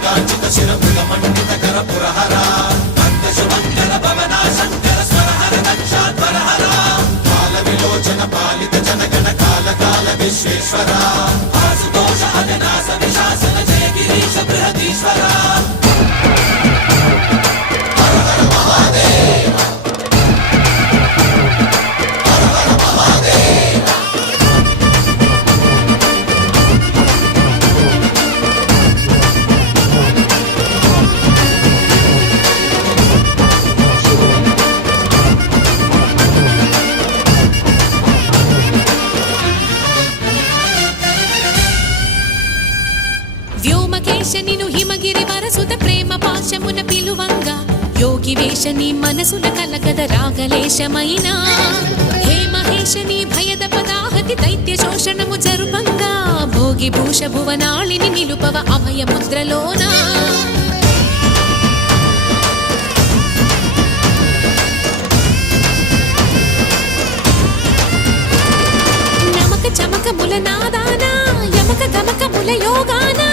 గంగాచిత శిరముల మండిత కర పురహర భక్తశుభంకర భవనా శంకర స్వరహర దక్షాధ్వరహర కాల విలోచన పాలిత జనగణ కాల కాల విశ్వేశ్వర ఆశుతోష అవినాశ విశాసన జయ గిరీశ బృహదీశ్వర హర హర మహాదేవ హర హర మహాదేవ. వ్యోమకేశనిను హిమగిరి వరసుత ప్రేమ పాశమున పిలువంగా యోగి వేషని మనసున కలకద రాగలేశమైనా హే మహేశని భయద పదాహతి దైత్య శోషణము జరుపంగా భోగి భూష భువనాళిని నిలుపవ అభయ ముద్రలోనా నమక చమక ముల నాదానా యమక గమక ముల యోగానా